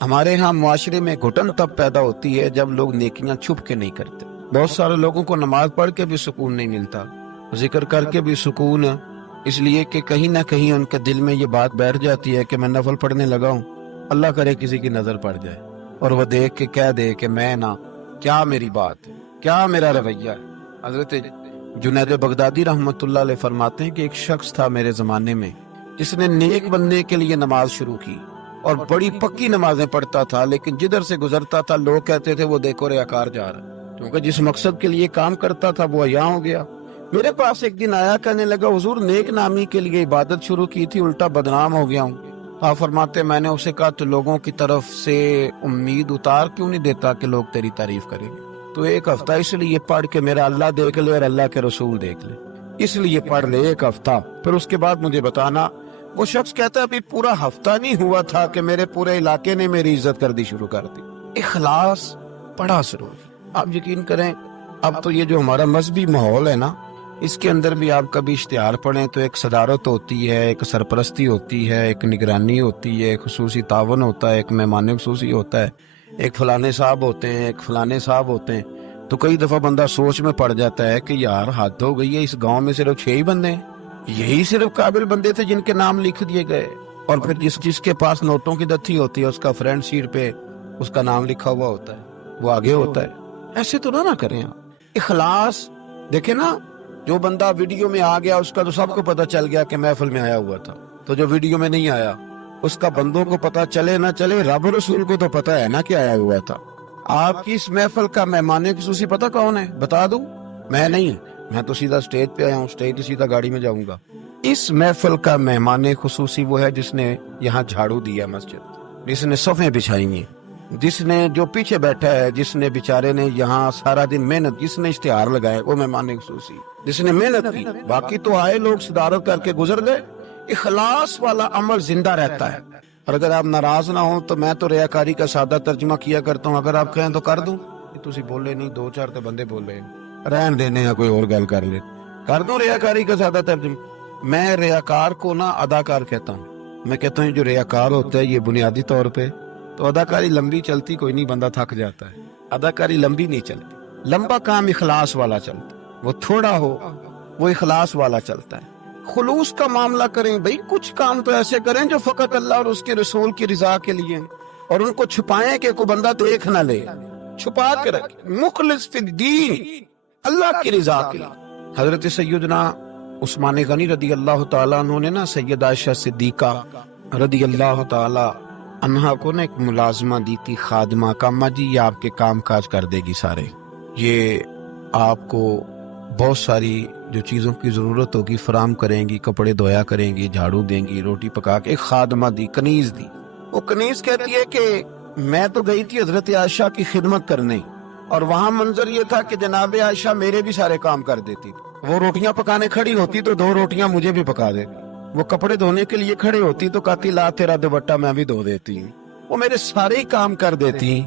ہمارے ہاں معاشرے میں گھٹن تب پیدا ہوتی ہے جب لوگ نیکیاں چھپ کے نہیں کرتے. بہت سارے لوگوں کو نماز پڑھ کے بھی سکون نہیں ملتا, ذکر کر کے بھی سکون, اس لیے کہ کہیں نہ کہیں ان کے دل میں یہ بات بیٹھ جاتی ہے کہ میں نفل پڑھنے لگا ہوں, اللہ کرے کسی کی نظر پڑ جائے اور وہ دیکھ کے کہہ دے کہ میں نہ, کیا میری بات, کیا میرا رویہ. حضرت جنید بغدادی رحمت اللہ علیہ فرماتے ہیں کہ ایک شخص تھا میرے زمانے میں جس نے نیک بننے کے لیے نماز شروع کی اور بڑی پکی نمازیں پڑھتا تھا, لیکن جدھر سے گزرتا تھا لوگ کہتے تھے وہ دیکھو ریاکار جا رہا ہے, کیونکہ جس مقصد کے لیے کام کرتا تھا وہ عیاں ہو گیا. میرے پاس ایک دن آیا, کہنے لگا حضور نیک نامی کے لیے عبادت شروع کی تھی, الٹا بدنام ہو گیا ہوں. آپ فرماتے میں نے اسے کہا تو لوگوں کی طرف سے امید اتار کیوں نہیں دیتا کہ لوگ تیری تعریف کریں گے؟ تو ایک ہفتہ اس لیے پڑھ کے میرا اللہ دیکھ لے اور اللہ کے رسول دیکھ لے, اس لیے پڑھ لے ایک ہفتہ, پھر اس کے بعد مجھے بتانا. وہ شخص کہتا ہے ابھی پورا ہفتہ نہیں ہوا تھا کہ میرے پورے علاقے نے میری عزت کر دی شروع کر دی. اخلاص بڑا ضروری. آپ یقین کریں اب تو یہ جو ہمارا مذہبی ماحول ہے نا, اس کے اندر بھی آپ کبھی اشتہار پڑھیں تو ایک صدارت ہوتی ہے, ایک سرپرستی ہوتی ہے, ایک نگرانی ہوتی ہے, ایک خصوصی تعاون ہوتا ہے, ایک مہمان خصوصی ہوتا ہے, ایک فلانے صاحب ہوتے ہیں, ایک فلانے صاحب ہوتے ہیں. تو کئی دفعہ بندہ سوچ میں پڑ جاتا ہے کہ یار حد ہو گئی ہے, اس گاؤں میں صرف 6 ہی بندے ہیں, یہی صرف قابل بندے تھے جن کے نام لکھ دیے گئے, اور پھر جس کے پاس نوٹوں کی دتھی ہوتی ہے اس کا فرنٹ سیٹ پہ اس کا نام لکھا ہوا ہوتا ہے, وہ آگے ہوتا ہے. ایسے تو نہ کریں آپ. اخلاص دیکھیں نا, جو بندہ ویڈیو میں آ گیا اس کا تو سب کو پتا چل گیا کہ محفل میں آیا ہوا تھا, تو جو ویڈیو میں نہیں آیا اس کا بندوں کو پتا چلے نہ چلے, رب رسول کو تو پتا ہے نا کہ آیا ہوا تھا. آپ کی اس محفل کا مہمان خصوصی پتا کون ہے بتا دوں؟ میں نہیں, میں تو سیدھا سٹیج پہ آیا ہوں, سٹیج سے سیدھا گاڑی میں جاؤں گا. اس محفل کا مہمان خصوصی وہ ہے جس نے یہاں جھاڑو دیا مسجد, جس نے صفیں بچھائی ہیں, جس نے جو پیچھے بیٹھا ہے, جس نے بیچارے نے یہاں سارا دن محنت, جس نے اشتہار لگایا وہ مہمان خصوصی, جس نے محنت کی. باقی تو آئے لوگ صدارت کر کے گزر گئے. اخلاص والا عمل زندہ رہتا ہے. اور اگر آپ ناراض نہ ہوں تو میں تو ریاکاری کا سادہ ترجمہ کیا کرتا ہوں, اگر آپ کہیں تو کر دوں. تسی بولے نہیں, 2-4 تو بندے بول رہے ہیں, رہن دینے یا کوئی اور گل کر لے, کر دوں ریاکاری کا سادہ ترجمہ. میں ریاکار کو نہ اداکار کہتا ہوں. میں کہتا ہوں جو ریاکار ہوتا ہے یہ بنیادی طور پہ تو اداکاری لمبی چلتی کوئی نہیں, بندہ تھک جاتا ہے. اداکاری لمبی نہیں چلتی, لمبا کام اخلاص والا چلتا ہے, وہ تھوڑا ہو وہ اخلاص والا چلتا ہے. خلوص کا معاملہ کریں بھئی, کچھ کام تو ایسے کریں جو فقط اللہ اور اس کے رسول کی رضا کے لیے, اور ان کو چھپائیں کہ کوئی بندہ دیکھ نہ لے, چھپا کے رکھیں. مخلص فی الدین, اللہ کی رضا کے لیے. حضرت سیدنا عثمان غنی رضی اللہ تعالیٰ عنہ نے نا سید عائشہ صدیقہ رضی اللہ تعالیٰ عنہا کو نا ایک ملازمہ دی تھی, خادمہ کا. اما جی یہ آپ کے کام کاج کر دے گی سارے, یہ آپ کو بہت ساری جو چیزوں کی ضرورت ہوگی فراہم کریں گی, کپڑے دھویا کریں گی, جھاڑو دیں گی, روٹی پکا کے. ایک خادمہ دی, کنیز دی. وہ کنیز کہتی ہے کہ میں تو گئی تھی حضرت عائشہ کی خدمت کرنے, اور وہاں منظر یہ تھا کہ جناب عائشہ میرے بھی سارے کام کر دیتی. وہ روٹیاں پکانے کھڑی ہوتی تو 2 روٹیاں مجھے بھی پکا دیتی, وہ کپڑے دھونے کے لیے کھڑے ہوتی تو کہتی لا تیرا دوپٹہ میں بھی دھو دیتی ہوں. وہ میرے سارے ہی کام کر دیتی,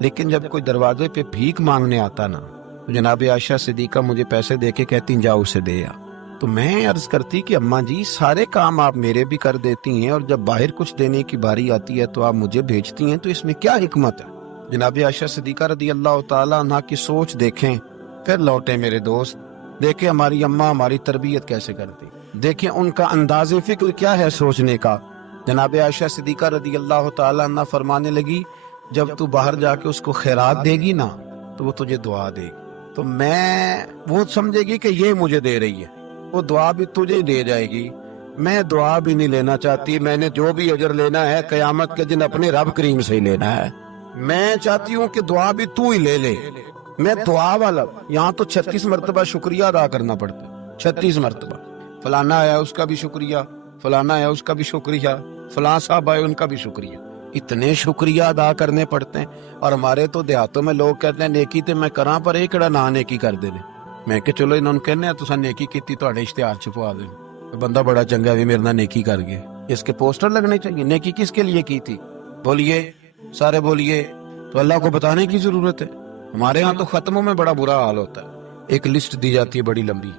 لیکن جب کوئی دروازے پہ بھیک مانگنے آتا نا تو جناب عائشہ صدیقہ مجھے پیسے دے کے کہتی جاؤ اسے دے آ. تو میں عرض کرتی کہ اماں جی سارے کام آپ میرے بھی کر دیتی ہیں, اور جب باہر کچھ دینے کی باری آتی ہے تو آپ مجھے بھیجتی ہیں, تو اس میں کیا حکمت ہے؟ جناب عائشہ صدیقہ رضی اللہ تعالیٰ عنہ کی سوچ دیکھیں, پھر لوٹے میرے دوست, دیکھیں ہماری اماں ہماری تربیت کیسے کرتی, دیکھیں ان کا انداز فکر کیا ہے سوچنے کا. جناب عائشہ صدیقہ رضی اللہ تعالیٰ عنہ فرمانے لگی جب تو باہر جا کے اس کو خیرات دے گی نا تو وہ تجھے دعا دے گی, تو میں وہ سمجھے گی کہ یہ مجھے دے رہی ہے, وہ دعا بھی تجھے دے جائے گی. میں دعا بھی نہیں لینا چاہتی, میں نے جو بھی اجر لینا ہے قیامت کے دن اپنے رب کریم سے ہی لینا ہے. میں چاہتی ہوں کہ دعا بھی تو ہی لے لے. میں دعا والا, یہاں تو 36 مرتبہ شکریہ ادا کرنا پڑتا ہے, 36 مرتبہ. فلانا آیا اس کا بھی شکریہ, فلانا آیا اس کا بھی شکریہ, فلاں صاحب آئے ان کا بھی شکریہ. اتنے شکریہ ادا کرنے پڑتے ہیں. اور ہمارے تو دیہاتوں میں لوگ کہتے ہیں نیکی تے میں کراں پر ایک کڑا نہ نیکی کر دے. میں کہ چلو انہوں نے کہنے تساں نیکی کیتی تواڈے اشتہار چھپوا دیں, بندہ بڑا چنگا بھی میرے نال نیکی کر گئے, اس کے پوسٹر لگنے چاہیے. نیکی کس کے لیے کی تھی بولیے, سارے بولیے, تو اللہ کو بتانے کی ضرورت ہے. ہمارے ہاں تو ختموں میں بڑا برا حال ہوتا ہے, ایک لسٹ دی جاتی ہے بڑی لمبی.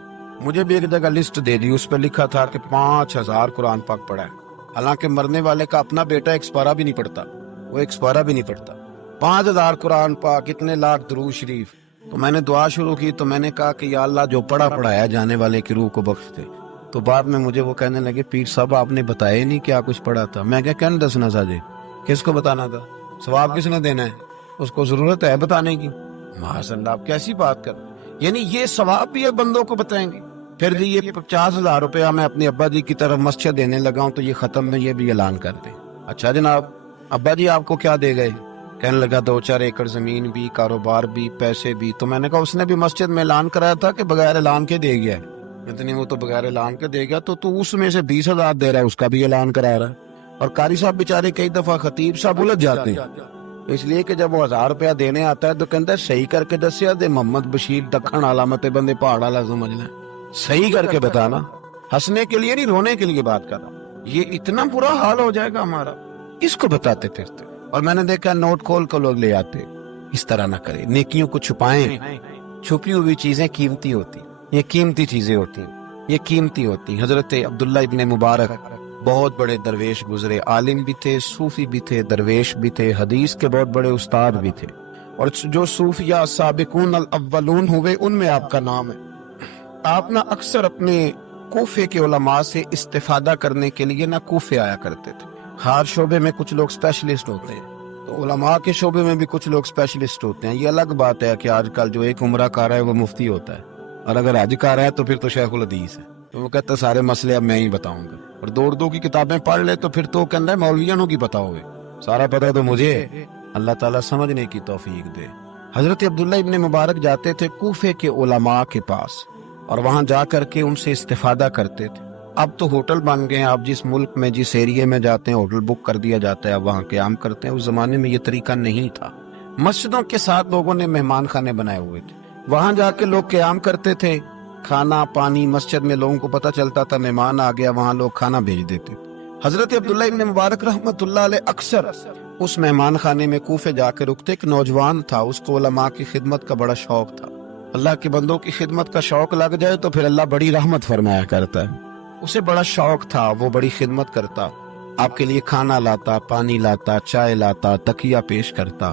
مجھے بھی ایک جگہ لسٹ دے دی, اس پہ لکھا تھا کہ 5000 قرآن پاک پڑھا ہے, حالانکہ مرنے والے کا اپنا بیٹا ایک سپارہ بھی نہیں پڑھتا. وہ वो एक पारा भी नहीं पढ़ता। 5000 कुरान पाक, कितने लाख दुरूद शरीफ। तो मैंने दुआ शुरू की, तो मैंने कहा कि या अल्लाह जो पढ़ा पढ़ाया जाने वाले की रूह को बख्श दे। तो बाद में मुझे वो कहने लगे पीर साहब आपने बताया नहीं क्या कुछ पढ़ा था। मैं क्या कहना दसना साजे, किसको बताना था, सवाब किसने देना है, उसको जरूरत है बताने की। माशाअल्लाह आप कैसी बात कर, यानी ये सवाब भी बंदों को बताएंगे। फिर जी ये 50,000 रुपया मैं अपने अब्बा जी की तरफ मस्जिद देने लगा हूँ, तो ये खत्म में ये भी ऐलान कर दे। अच्छा जनाब, अब्बा जी आपको क्या दे गए? कहने लगा 2-4 एकड़ जमीन भी, कारोबार भी, पैसे भी। तो मैंने कहा उसने भी मस्जिद में ऐलान कराया था कि बगैर ऐलान के दे गया? इतनी वो तो बगैर ऐलान के दे गया, तो तू उसमें से 20,000 दे रहा है, उसका भी ऐलान करा रहा है। और कारी साहब बेचारे कई दफा खतीब साहब उलझ जाते हैं, इसलिए कि जब वो 1000 रुपया देने आता है तो कहता है सही करके दसिया दे, मोहम्मद बशीर दखन आला मत बंदे पहाड़ आला समझना, सही करके बताना। हंसने के लिए नहीं, रोने के लिए बात कर रहा हूं। ये इतना बुरा हाल हो जाएगा हमारा, इसको बताते फिरते। और मैंने देखा नोट खोल कर लोग ले आते। इस तरह ना करें, नेकियों को छुपाएं। छुपी हुई चीजें कीमती होती, ये कीमती चीजें होती, ये कीमती होती। हजरत अब्दुल्ला इब्ने मुबारक बहुत बड़े दरवेश गुजरे, आलिम भी थे, सूफी भी थे, दरवेश भी थे, हदीस के बहुत बड़े उस्ताद भी थे। और जो सूफिया साबिकून अल अव्वलून हुए उनमें आपका नाम है। आप ना अक्सर अपने कूफे के उलमा से इस्तिफादा करने के लिए ना कूफे आया करते थे। हर शोबे में कुछ लोग स्पेशलिस्ट होते हैं, तो उलमा के शोबे में भी कुछ लोग स्पेशलिस्ट होते हैं। ये अलग बात है कि आजकल जो एक उम्रा का रहा है वो मुफ्ती होता है, और अगर हज का रहा है तो फिर तो शेखुल हदीस है। तो वो कहता है सारे मसले अब मैं ही बताऊंगा। और दो उर्दू की किताबें पढ़ ले तो फिर तो कहता है मौलवियों की बताओगे, सारा पता तो मुझे। अल्लाह ताला समझने की तौफीक दे। हजरत अब्दुल्ला इब्ने मुबारक जाते थे कूफे के उलमा के पास, और वहां जा करके उनसे इस्तिफादा करते थे। अब तो होटल बन गए हैं, आप जिस मुल्क में जिस एरिया में जाते हैं होटल बुक कर दिया जाता है, अब वहाँ क़याम करते हैं। उस जमाने में ये तरीका नहीं था। मस्जिदों के साथ लोगों ने मेहमान खाने बनाए हुए थे, वहां जाके लोग क़याम करते थे। खाना पानी मस्जिद में लोगों को पता चलता था, मेहमान आ गया, वहां लोग खाना भेज देते। हजरत अब्दुल्ला इब्ने मुबारक रहमतुल्लाह अलैह अक्सर उस मेहमान खाने में कूफे जाके रुकते। एक नौजवान था, उसको उलमा की खिदमत का बड़ा शौक था। अल्लाह के बंदों की खिदमत का शौक लग जाए तो फिर अल्लाह बड़ी रहमत फरमाया करता है। उसे बड़ा शौक था, वो बड़ी खिदमत करता, आपके लिए खाना लाता, पानी लाता, चाय लाता, तकिया पेश करता।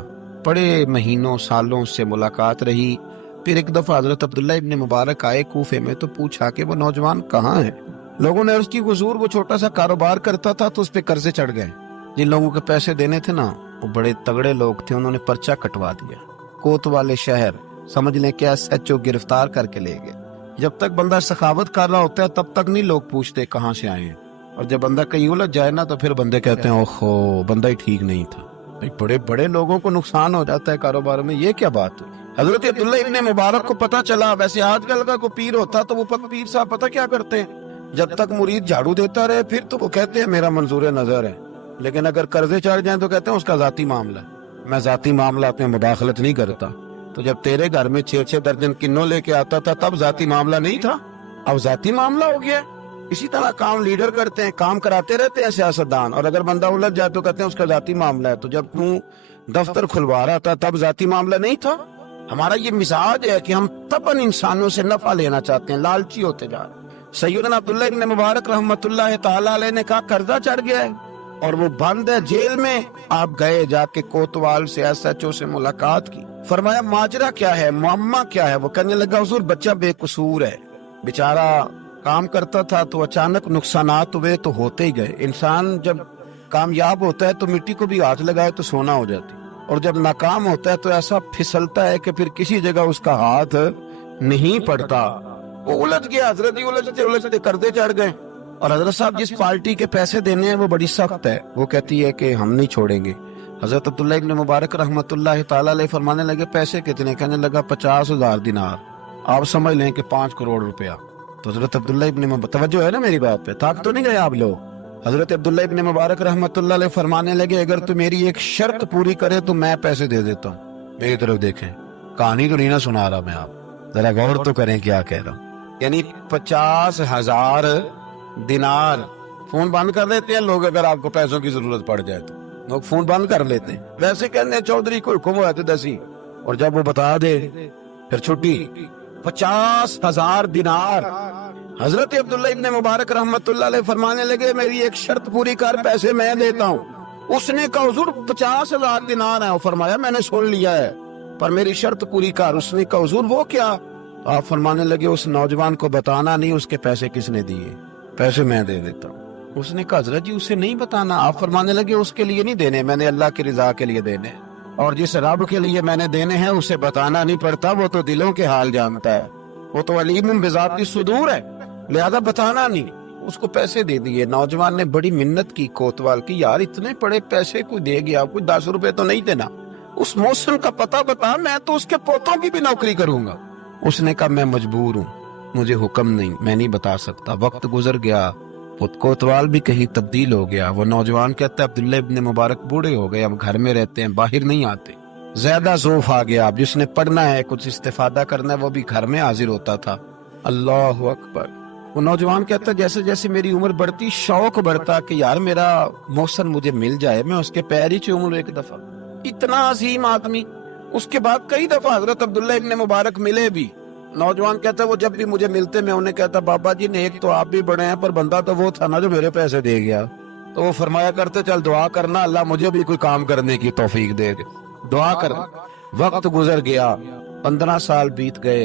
बड़े महीनों सालों से मुलाकात रही। फिर एक दफा हजरत अब्दुल्ला इब्ने मुबारक आए कूफे में, तो पूछा कि वो नौजवान कहाँ है। लोगों ने अर्ज की हुजूर वो छोटा सा कारोबार करता था तो उस पे कर्जे चढ़ गए। जिन लोगों के पैसे देने थे ना वो बड़े तगड़े लोग थे, उन्होंने पर्चा कटवा दिया। कोतवाली शहर समझ लें क्या, SHO गिरफ्तार करके ले गए। जब तक बंदा सखावत कर रहा होता है तब तक नहीं लोग पूछते कहाँ से आए हैं, और जब बंदा कहीं उलझ जाए ना तो फिर बंदे कहते हैं ओहो बंदा ही ठीक नहीं था। बड़े बड़े लोगों को नुकसान हो जाता है कारोबार में, ये क्या बात है। हजरत अब्दुल्ला इब्ने मुबारक को पता चला। वैसे आजकल का कोई पीर होता तो वो पीर साहब पता क्या करते हैं, जब तक मुरीद झाड़ू देता रहे फिर तो वो कहते हैं मेरा मंजूर नजर है, लेकिन अगर कर्जे चढ़ जाए तो कहते हैं उसका जाती मामला, मैं जाती मामला में मुदाखलत नहीं करता। तो जब तेरे घर में 6-6 दर्जन किन्नों लेके आता था तब जाती मामला नहीं था, अब जाती मामला हो गया। इसी तरह काम लीडर करते हैं, काम कराते रहते हैं सियासतदान, और अगर बंदा उलझ जाए तो कहते हैं उसका जाती मामला है। तो जब तू दफ्तर खुलवा रहा था तब जाती मामला नहीं था। हमारा ये मिजाज है कि हम तबन इंसानों से नफा लेना चाहते हैं, लालची होते जा रहे। सैयदना अब्दुल्ला इब्ने मुबारक रहमतुल्लाह ताला अलैह ने कहा कर्जा चढ़ गया है और वो बंद है जेल में। आप गए, जाके कोतवाल से SHO से मुलाकात की, फरमाया माजरा क्या है, मुअम्मा क्या है। वो कहने लगा हुजूर बच्चा बेकसूर है, बेचारा काम करता था तो अचानक नुकसानात हुए तो होते ही गए। इंसान जब कामयाब होता है तो मिट्टी को भी हाथ लगाए तो सोना हो जाती, और जब नाकाम होता है तो ऐसा फिसलता है कि फिर किसी जगह उसका हाथ नहीं पड़ता। वो उलझ गया, हजरत ही उलझते कर्जे चढ़ गए। और हजरत साहब जिस पार्टी के पैसे देने हैं वो बड़ी सख्त है, वो कहती है कि हम नहीं छोड़ेंगे। हजरत अब्दुल्ला इब्ने मुबारक रहमतुल्लाह ताला अलैह फरमाने लगे पैसे कितने, कहने लगा 50,000 दिनार, आप समझ लें कि 5 करोड़ रुपया। तो हजरत अब्दुल्ला इब्ने मुबारक, तवज्जो है ना मेरी बात पे, थक तो नहीं गए आप लोग। हजरत अब्दुल्ला इब्ने मुबारक रहमतुल्लाह अलैह फरमाने लगे अगर तू मेरी एक शर्त पूरी करे तो मैं पैसे दे देता हूँ। मेरी तरफ देखें, कहानी तो नहीं ना सुना रहा मैं, आप जरा गौर तो करें क्या कह रहा हूँ। यानी 50,000 दिनार। फोन बंद कर देते हैं लोग अगर आपको पैसों की जरूरत पड़ जाए तो, लोग फोन बंद कर लेते हैं। वैसे कहते हैं चौधरी को हुक्म हुआ तो दसी, और जब वो बता दे फिर छुट्टी। 50,000 दिनार। हजरत अब्दुल्ला इब्ने मुबारक रहमतुल्लाह अलैह फरमाने लगे मेरी एक शर्त पूरी कर, पैसे मैं देता हूँ। उसने कहा हुजूर 50,000 दिनार है। फरमाया मैंने सुन लिया है पर मेरी शर्त पूरी कर। उसने कहा हुजूर वो क्या? आप फरमाने लगे उस नौजवान को बताना नहीं उसके पैसे किसने दिए, पैसे मैं दे देता हूँ। उसने कहा हजरत जी उसे नहीं बताना। आप फरमाने लगे उसके लिए नहीं देने, मैंने अल्लाह की रिजा के लिए देने, और जिस रब के लिए मैंने देने हैं उसे बताना नहीं पड़ता, वो तो दिलों के हाल जानता है, वो तो अलीम बिज़ाति सुदूर है, लिहाजा बताना नहीं। उसको पैसे दे दिए। नौजवान ने बड़ी मिन्नत की कोतवाल की, यार इतने बड़े पैसे कोई दे गया, कोई 10 रुपए तो नहीं देना, उस मौसम का पता बता, मैं तो उसके पोतों की भी नौकरी करूंगा। उसने कहा मैं मजबूर हूँ, मुझे हुक्म नहीं, मैं नहीं बता सकता। वक्त गुजर गया, कोतवाल भी कहीं तब्दील हो गया। वो नौजवान कहता है अब्दुल्ला इब्न मुबारक बूढ़े हो गए, अब घर में रहते हैं, बाहर नहीं आते, ज्यादा ज़ौफ आ गया, अब जिसने पढ़ना है कुछ इस्तेफादा करना है वो भी घर में हाजिर होता था। अल्लाह अकबर। वो नौजवान कहता है जैसे जैसे मेरी उम्र बढ़ती शौक बढ़ता कि यार मेरा मोहसन मुझे मिल जाए, मैं उसके पैर ही चूम लूं एक दफा। इतना अजीम आदमी। उसके बाद कई दफा हजरत अब्दुल्ला इब्न मुबारक मिले भी। नौजवान कहता है वो जब भी मुझे मिलते मैं उन्हें कहता बाबा जी नेक तो आप भी बड़े हैं पर बंदा तो वो था ना जो मेरे पैसे दे गया। तो वो फरमाया करते चल दुआ करना अल्लाह मुझे भी कोई काम करने की तौफीक दे, दुआ कर। वक्त गुजर गया, 15 साल बीत गए।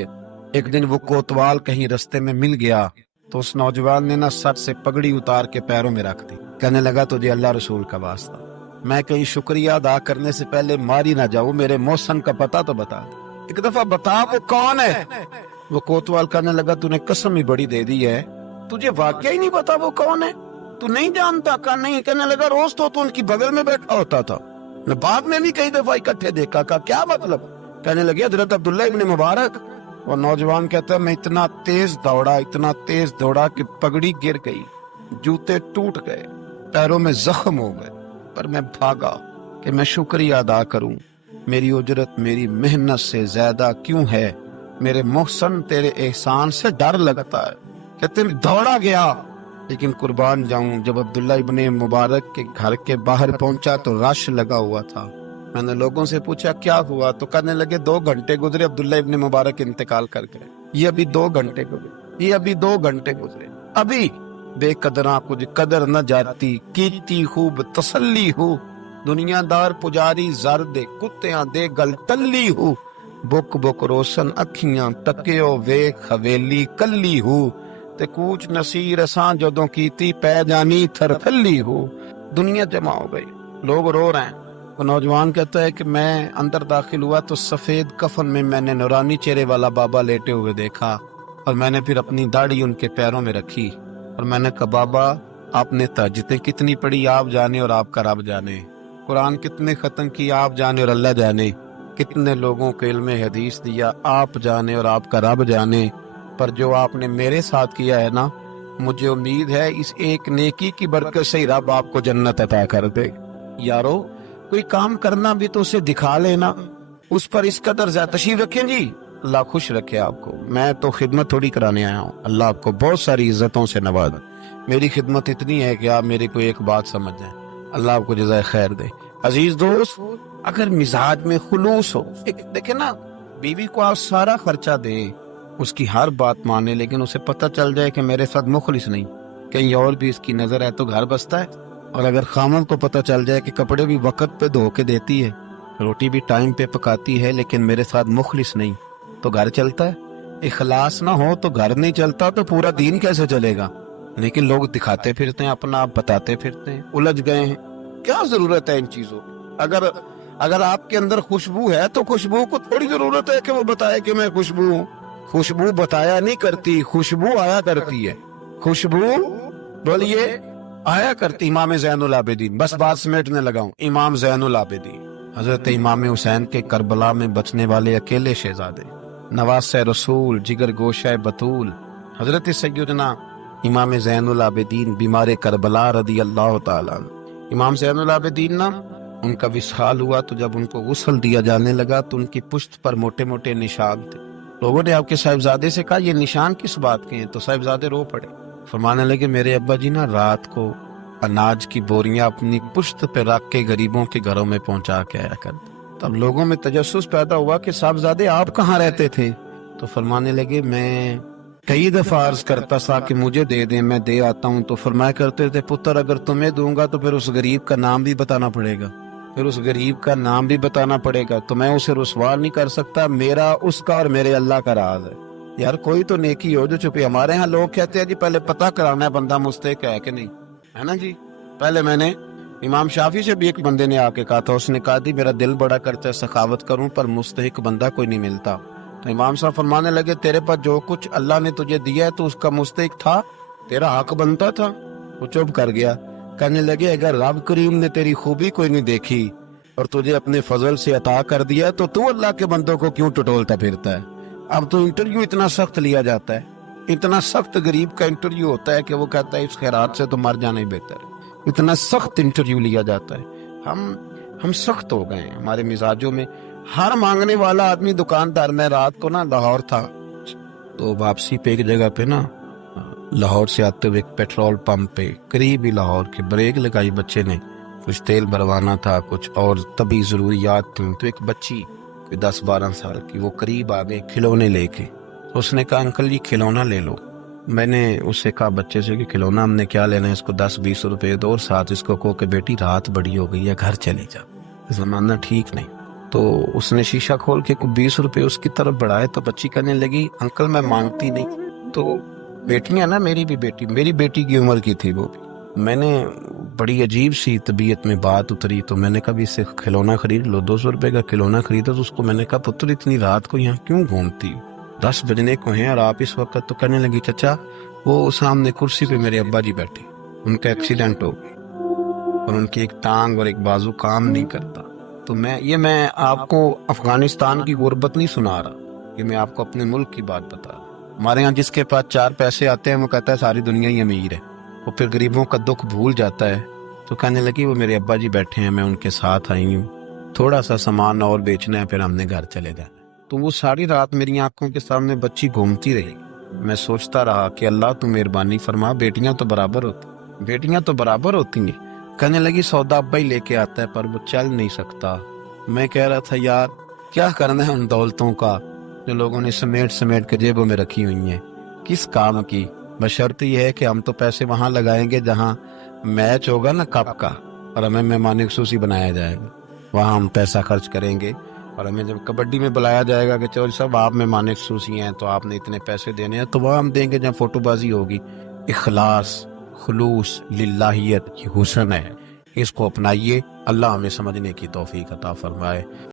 एक दिन वो कोतवाल कहीं रास्ते में मिल गया तो उस नौजवान ने ना सर से पगड़ी उतार के पैरों में रख दी। कहने लगा तुझे अल्लाह रसूल का वास्ता, मैं कहीं शुक्रिया अदा करने से पहले मारी ना जाऊं, मेरे मौसम का पता तो बता, एक दफा बता वो कौन है। वो कोतवाल कहने लगा तूने कसम ही बड़ी दे दी है, तुझे वाकई नहीं पता वो कौन है, तू नहीं जानता? कहा नहीं। कहने लगा रोज तो तू उनकी बगल में बैठा होता था, मैं बाद में भी कई दफा इकट्ठे देखा। कहा क्या मतलब? कहने लगे हजरत अब्दुल्ला इब्न मुबारक। वो नौजवान कहता है मैं इतना तेज दौड़ा कि पगड़ी गिर गई, जूते टूट गए, पैरों में जख्म हो गए, पर मैं भागा कि मैं शुक्रिया अदा करूं, मेरी उजरत मेरी मेहनत से ज्यादा क्यों है, मेरे मोहसन तेरे एहसान से डर लगता है। कहते दौड़ा गया, लेकिन कुर्बान जाऊं जब अब्दुल्ला इब्ने मुबारक के घर के बाहर पहुंचा तो रश लगा हुआ था। मैंने लोगों से पूछा क्या हुआ, तो कहने लगे 2 घंटे गुजरे अब्दुल्ला इब्ने मुबारक इंतकाल कर गए, ये अभी 2 घंटे गुजरे, ये अभी 2 घंटे गुजरे, अभी बेकदरा कुछ कदर न जाती, कीती खूब तसल्ली हो, दुनियादार पुजारी जर दे कुत्तियां दे गल टल्ली हो, बुक बुक रोशन अखियां तकियो वेख हवेली कल्ली हो, ते कूच नसीर असां जदों कीती पै जानी थरथल्ली हो। दुनिया जमा हो गई, लोग रो रहे हैं। वो नौजवान कहता है कि मैं अंदर दाखिल हुआ तो सफेद कफन में मैंने नूरानी चेहरे वाला बाबा लेटे हुए देखा, और मैंने फिर अपनी दाढ़ी उनके पैरों में रखी और मैंने कहा बाबा आपने तहज्जुदें कितनी पढ़ी आप जाने और आपका रब जाने, कुरान कितने खत्म किया आप जाने और अल्लाह जाने, कितने लोगों को इल्म हदीस दिया आप जाने और आपका रब जाने, पर जो आपने मेरे साथ किया है ना, मुझे उम्मीद है इस एक नेकी की बरकत से ही रब आपको जन्नत अता कर दे। यारो कोई काम करना भी तो उसे दिखा लेना, उस पर इस कदर ज्यादा तशरीफ रखें जी, अल्लाह खुश रखे आपको। मैं तो खिदमत थोड़ी कराने आया हूँ, अल्लाह आपको बहुत सारी इज्जतों से नवाज। मेरी खिदमत इतनी है कि आप मेरी कोई एक बात समझ जाए, अल्लाह आपको जज़ाए खैर दे। अजीज दोस्त, अगर मिजाज में खुलूस हो, देखे ना बीवी को आप सारा खर्चा दे, उसकी हर बात माने, लेकिन उसे पता चल जाए कि मेरे साथ मुखलिस नहीं, कहीं और भी इसकी नजर है तो घर बसता है। और अगर खामन को पता चल जाए कि कपड़े भी वक्त पे धो के देती है, रोटी भी टाइम पे पकाती है, लेकिन मेरे साथ मुखलिस नहीं, तो घर चलता है। इखलास ना हो तो घर नहीं चलता, तो पूरा दीन कैसे चलेगा? लेकिन लोग दिखाते फिरते हैं, अपना आप बताते फिरते हैं, उलझ गए हैं। क्या जरूरत है इन चीजों? अगर आपके अंदर खुशबू है तो खुशबू को थोड़ी जरूरत है कि वो बताए कि मैं खुशबू हूँ। खुशबू बताया नहीं करती, खुशबू आया करती है। खुशबू बोलिए आया करती। इमाम ज़ैनुल आबिदीन, बस बात समेटने लगा हूँ, इमाम ज़ैनुल आबिदीन हजरत इमाम हुसैन के करबला में बचने वाले अकेले शहजादे, नवासे रसूल, जिगर गोशा बतूल, हजरत सैयदना इमाम ज़ैनुल आबिदीन बीमार करबला रदी अल्लाह ताला। इमाम ज़ैनुल आबिदीन ना उनका विसाल हुआ तो जब उनको गुस्ल दिया जाने लगा तो उनकी पुश्त पर मोटे मोटे निशान थे। लोगों ने आपके साहिबजादे से कहा ये निशान किस बात के हैं? तो साहिबजादे रो पड़े, फरमाने लगे मेरे अब्बा जी ना रात को अनाज की बोरियां अपनी पुश्त पे रख के गरीबों के घरों में पहुंचा के आया करते। तब लोगों में तजस्सुस पैदा हुआ कि साहिबजादे आप कहाँ रहते थे? तो फरमाने लगे मैं کئی دفعہ عرض کرتا تھا کہ مجھے دے دیں، میں دے آتا ہوں، تو فرمایا کرتے تھے پتر اگر تمہیں دوں گا تو پھر اس غریب کا نام بھی بتانا پڑے گا، پھر اس غریب کا نام بھی بتانا پڑے گا، تو میں اسے رسوا نہیں کر سکتا، میرا اس کا اور میرے اللہ کا راز ہے۔ یار کوئی تو نیکی ہو جو چھپی۔ ہمارے ہاں لوگ کہتے ہیں جی پہلے پتہ کرانا ہے بندہ مستحق ہے کہ نہیں، ہے نا جی۔ پہلے میں نے امام شافعی سے بھی ایک بندے نے آ کے کہا تھا، اس نے کہا دی میرا دل بڑا کرتا ہے سخاوت کروں پر مستحق بندہ کوئی نہیں ملتا، تو امام صاحب فرمانے لگے تیرے پاس جو کچھ اللہ نے تجھے دیا ہے تو اس کا مستحق تھا، تیرا حق بنتا تھا۔ وہ چپ کر گیا، کہنے لگے اگر رب کریم نے تیری خوبی کوئی نہیں دیکھی اور تجھے اپنے فضل سے عطا کر دیا تو اللہ کے بندوں کو کیوں ٹٹولتا پھرتا ہے؟ اب تو انٹرویو اتنا سخت لیا جاتا ہے، اتنا سخت غریب کا انٹرویو ہوتا ہے کہ وہ کہتا ہے اس خیرات سے تو مر جانا ہی بہتر ہے، اتنا سخت انٹرویو لیا جاتا ہے۔ ہم سخت ہو گئے ہیں ہمارے مزاجوں میں۔ ہر مانگنے والا آدمی دکاندار، میں رات کو نا لاہور تھا تو واپسی پہ ایک جگہ پہ نا لاہور سے آتے ہوئے ایک پیٹرول پمپ پہ قریب ہی لاہور کے بریک لگائی بچے نے، کچھ تیل بھروانا تھا کچھ اور طبی ضروریات تھیں، تو ایک بچی کوئی 10-12 سال کی وہ قریب آ گئی کھلونے لے کے، تو اس نے کہا انکل یہ کھلونا لے لو۔ میں نے اس سے کہا بچے سے کہ کھلونا ہم نے کیا لینا ہے، اس کو 10-20 روپے دو اور ساتھ اس کو کہو کہ بیٹی رات بڑی ہو گئی ہے گھر چلی جا، زمانہ ٹھیک نہیں۔ تو اس نے شیشہ کھول کے 20 روپے اس کی طرف بڑھائے تو بچی کہنے لگی انکل میں مانگتی نہیں۔ تو بیٹیاں نا، میری بیٹی کی عمر کی تھی وہ بھی، میں نے بڑی عجیب سی طبیعت میں بات اتری تو میں نے کہا بھی اس سے کھلونا خرید لو، 200 روپے کا کھلونا خریدا۔ تو اس کو میں نے کہا پتر اتنی رات کو یہاں کیوں گھومتی، 10 بجنے کو ہیں اور آپ اس وقت؟ تو کہنے لگی چچا وہ سامنے کرسی پہ میرے ابا جی بیٹھے، ان کا ایکسیڈنٹ ہو گیا اور ان کی ایک ٹانگ اور ایک بازو کام نہیں کرتا۔ تو میں آپ کو افغانستان کی غربت نہیں سنا رہا، یہ میں آپ کو اپنے ملک کی بات بتا رہا۔ ہمارے ہاں جس کے پاس 4 پیسے آتے ہیں وہ کہتا ہے ساری دنیا ہی امیر ہے، وہ پھر غریبوں کا دکھ بھول جاتا ہے۔ تو کہنے لگی وہ میرے ابا جی بیٹھے ہیں، میں ان کے ساتھ آئی ہوں، تھوڑا سا سامان اور بیچنا ہے پھر ہم نے گھر چلے جانا۔ تو وہ ساری رات میری آنکھوں کے سامنے بچی گھومتی رہی، میں سوچتا رہا کہ اللہ تو مہربانی فرما، بیٹیاں تو برابر ہوتی ہیں۔ کہنے لگی سودا ابا ہی لے کے آتا ہے پر وہ چل نہیں سکتا۔ میں کہہ رہا تھا یار کیا کرنا ہے ان دولتوں کا جو لوگوں نے سمیٹ کے جیبوں میں رکھی ہوئی ہیں، کس کام کی؟ بشرط یہ ہے کہ ہم تو پیسے وہاں لگائیں گے جہاں میچ ہوگا نا کپ کا اور ہمیں مہمان خصوصی بنایا جائے گا، وہاں ہم پیسہ خرچ کریں گے، اور ہمیں جب کبڈی میں بلایا جائے گا کہ چلو صاحب آپ مہمان خصوصی ہیں تو آپ نے اتنے پیسے دینے ہیں، تو وہاں ہم دیں گے جہاں فوٹو بازی ہوگی۔ اخلاص، خلوص، للہیت، یہ حسن ہے، اس کو اپنائیے، اللہ ہمیں سمجھنے کی توفیق عطا فرمائے۔